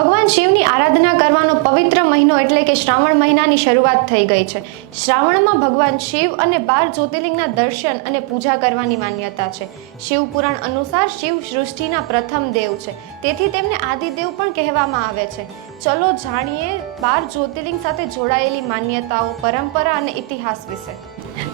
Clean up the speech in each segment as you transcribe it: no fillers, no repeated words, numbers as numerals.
ભગવાન શિવની આરાધના કરવાનો પવિત્ર મહિનો એટલે કે શ્રાવણ મહિનાની શરૂઆત થઈ ગઈ છે। શ્રાવણમાં ભગવાન શિવ અને 12 જ્યોતિર્લિંગના દર્શન અને પૂજા કરવાની માન્યતા છે। શિવ પુરાણ અનુસાર શિવ સૃષ્ટિના પ્રથમ દેવ છે, તેથી તેમને આદિદેવ પણ કહેવામાં આવે છે। ચલો જાણીએ 12 જ્યોતિર્લિંગ સાથે જોડાયેલી માન્યતાઓ, પરંપરા અને ઇતિહાસ વિશે।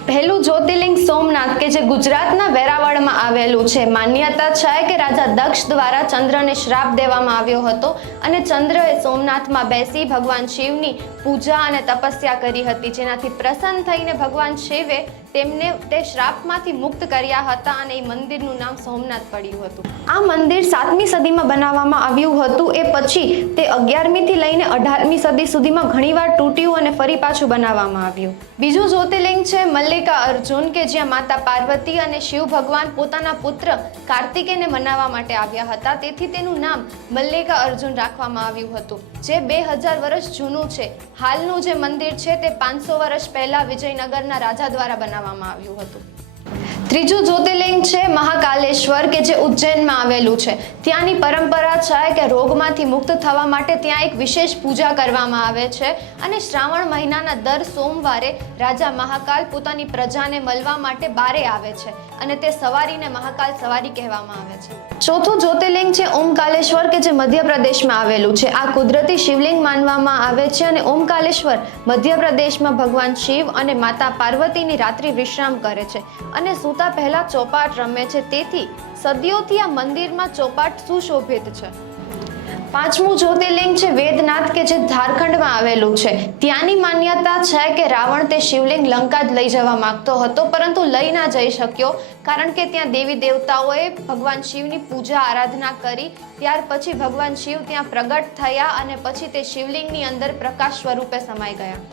પહેલું જ્યોતિર્લિંગ સોમનાથ કે જે ગુજરાતના વેરાવળમાં આવેલું છે। માન્યતા છે કે રાજા દક્ષ દ્વારા ચંદ્રને શ્રાપ દેવામાં આવ્યો હતો અને ચંદ્રએ સોમનાથમાં બેસી ભગવાન શિવની પૂજા અને તપસ્યા કરી હતી, જેનાથી પ્રસન્ન થઈને ભગવાન શિવે તેમને તે શ્રાપમાંથી મુક્ત કર્યા હતા અને એ મંદિરનું નામ સોમનાથ પડ્યું હતું। આ મંદિર 7મી સદીમાં બનાવવામાં આવ્યું હતું। એ પછી તે 11મી થી લઈને 18મી સદી સુધીમાં ઘણીવાર તૂટ્યું અને ફરી પાછું બનાવવામાં આવ્યું। બીજું જ્યોતિર્લિંગ છે મલ્લિકા અર્જુન કે જ્યાં માતા પાર્વતી અને શિવ ભગવાન પોતાના પુત્ર કાર્તિકેયને મનાવવા માટે આવ્યા હતા, તેથી તેનું નામ મલ્લિકા અર્જુન રાખવામાં આવ્યું હતું, જે 2000 વર્ષ જૂનું છે। હાલનું જે મંદિર છે તે 500 વર્ષ પહેલા વિજયનગરના રાજા દ્વારા બનાવવામાં આવ્યું હતું। ત્રીજું જ્યોતિર્લિંગ છે મહાકાલેશ્વર કે જે ઉજ્જૈનમાં આવેલું છે। ત્યાંની પરંપરા છે કે રોગમાંથી મુક્ત થવા માટે ત્યાં એક વિશેષ પૂજા કરવામાં આવે છે અને શ્રાવણ મહિનાના દર સોમવારે રાજા મહાકાલ પોતાની પ્રજાને મળવા માટે બારે આવે છે અને તે સવારીને મહાકાલ સવારી કહેવામાં આવે છે। ચોથું જ્યોતિર્લિંગ છે ઓમકાલેશ્વર કે જે મધ્યપ્રદેશમાં આવેલું છે। આ કુદરતી શિવલિંગ માનવામાં આવે છે અને ઓમકાલેશ્વર મધ્યપ્રદેશમાં ભગવાન શિવ અને માતા પાર્વતીની રાત્રિ વિશ્રામ કરે છે અને સૂતા પહેલા ચોપાટ રમે છે, તેથી સદીઓથી આ મંદિરમાં ચોપાટ સુશોભિત છે। પાંચમું જ્યોતિર્લિંગ છે વેદનાથ કે જે ઝારખંડમાં આવેલું છે। ત્યાંની માન્યતા છે કે રાવણ તે શિવલિંગ લંકા જ લઈ જવા માંગતો હતો, પરંતુ લઈ ના જઈ શક્યો કારણ કે ત્યાં દેવી દેવતાઓએ ભગવાન શિવની પૂજા આરાધના કરી। ત્યાર પછી ભગવાન શિવ ત્યાં પ્રગટ થયા અને પછી તે શિવલિંગની અંદર પ્રકાશ સ્વરૂપે સમાઈ ગયા।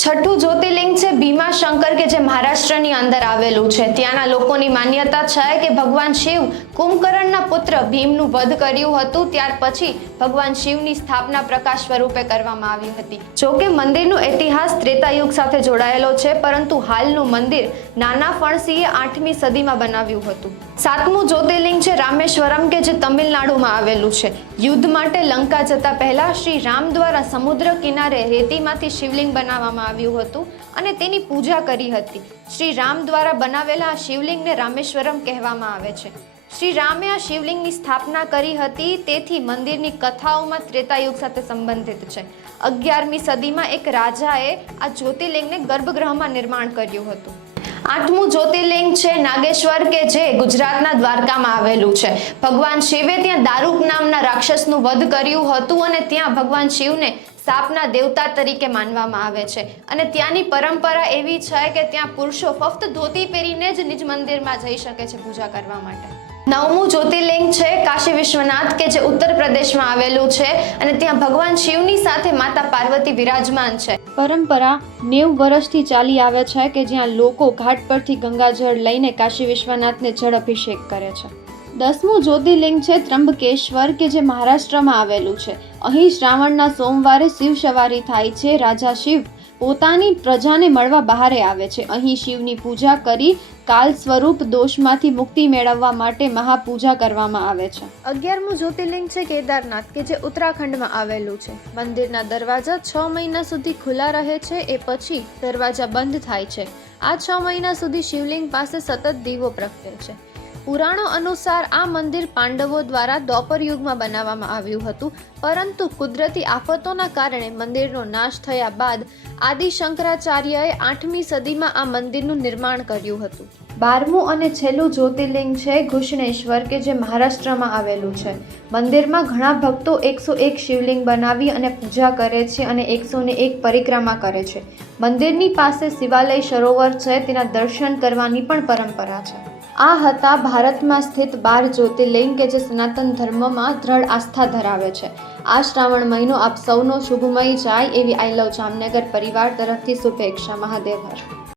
છઠ્ઠું જ્યોતિર્લિંગ છે ભીમાશંકર કે જે મહારાષ્ટ્રની અંદર આવેલું છે। ત્યાંના લોકોની માન્યતા છે કે ભગવાન શિવ કુંભકર્ણના પુત્ર ભીમનું વધ કર્યું હતું, ત્યાર પછી ભગવાન શિવની સ્થાપના પ્રકાશ સ્વરૂપે કરવામાં આવી હતી। જોકે મંદિરનો ઇતિહાસ ત્રેતાયુગ સાથે જોડાયેલો છે, પરંતુ હાલનું મંદિર નાના ફણસીએ 8મી સદીમાં બનાવ્યું હતું। સાતમું જ્યોતિર્લિંગ છે રામેશ્વરમ કે જે તમિલનાડુમાં આવેલું છે। યુદ્ધ માટે લંકા જતા પહેલા શ્રી રામ દ્વારા સમુદ્ર કિનારે રેતીમાંથી શિવલિંગ બનાવવામાં આવ્યું હતું અને તેની પૂજા કરી હતી। શ્રી રામ દ્વારા બનાવેલા આ શિવલિંગને રામેશ્વરમ કહેવામાં આવે છે। શ્રી રામે આ શિવલિંગની સ્થાપના કરી હતી, તેથી મંદિરની કથાઓમાં ત્રેતાયુગ સાથે સંબંધિત છે। 11મી સદીમાં એક રાજાએ આ જ્યોતિર્લિંગને ગર્ભગૃહમાં નિર્માણ કર્યું હતું। આઠમું જ્યોતિર્લિંગ છે નાગેશ્વર કે જે ગુજરાતના દ્વારકામાં આવેલું છે। ભગવાન શિવે ત્યાં દારૂક નામના રાક્ષસનું વધ કર્યું હતું અને ત્યાં ભગવાન શિવને સાપના દેવતા તરીકે માનવામાં આવે છે અને ત્યાંની પરંપરા એવી છે કે ત્યાં પુરુષો ફક્ત ધોતી પહેરીને જ નિજ મંદિરમાં જઈ શકે છે પૂજા કરવા માટે। 9મું જ્યોતિર્લિંગ છે કાશી વિશ્વનાથ કે જે ઉત્તર પ્રદેશમાં આવેલું છે અને ત્યાં ભગવાન શિવની સાથે માતા પાર્વતી વિરાજમાન છે। પરંપરા 90 વર્ષથી ચાલી આવે છે કે જ્યાં લોકો ઘાટ પરથી ગંગાજળ લઈને કાશી વિશ્વનાથને જળ અભિષેક કરે છે। 10મું જ્યોતિર્લિંગ છે ત્રંબકેશ્વર કે જે મહારાષ્ટ્રમાં આવેલું છે। અહીં શ્રાવણના સોમવારે શિવ સવારી થાય છે। રાજા શિવ પોતાની પ્રજાને મળવા બહારે આવે છે। અહીં શિવની પૂજા કરી કાલ સ્વરૂપ દોષમાંથી મુક્તિ મેળવવા માટે મહાપૂજા કરવામાં આવે છે। 11મું જ્યોતિર્લિંગ છે કેદારનાથ કે જે ઉત્તરાખંડમાં આવેલું છે। મંદિરના દરવાજા 6 મહિના સુધી ખુલ્લા રહે છે, એ પછી દરવાજા બંધ થાય છે। આ 6 મહિના સુધી શિવલિંગ પાસે સતત દીવો પ્રગટે છે। પુરાણો અનુસાર આ મંદિર પાંડવો દ્વારા દ્વાપર યુગમાં બનાવવામાં આવ્યું હતું, પરંતુ કુદરતી આફતોના કારણે મંદિરનો નાશ થયા બાદ આદિ શંકરાચાર્યએ 8મી સદીમાં આ મંદિરનું નિર્માણ કર્યું હતું। 12મું અને છેલ્લું જ્યોતિર્લિંગ છે ઘૃષ્ણેશ્વર કે જે મહારાષ્ટ્રમાં આવેલું છે। મંદિરમાં ઘણા ભક્તો 101 શિવલિંગ બનાવી અને પૂજા કરે છે અને 101 પરિક્રમા કરે છે। મંદિરની પાસે શિવાલય સરોવર છે, તેના દર્શન કરવાની પણ પરંપરા છે। આ હતા ભારતમાં સ્થિત 12 જ્યોતિર્લિંગ કે જે સનાતન ધર્મમાં દ્રઢ આસ્થા ધરાવે છે। આ શ્રાવણ મહિનો આપ સૌનો શુભમય જાય એવી આઈ લવ જામનગર પરિવાર તરફથી શુભેચ્છા। મહાદેવ હર।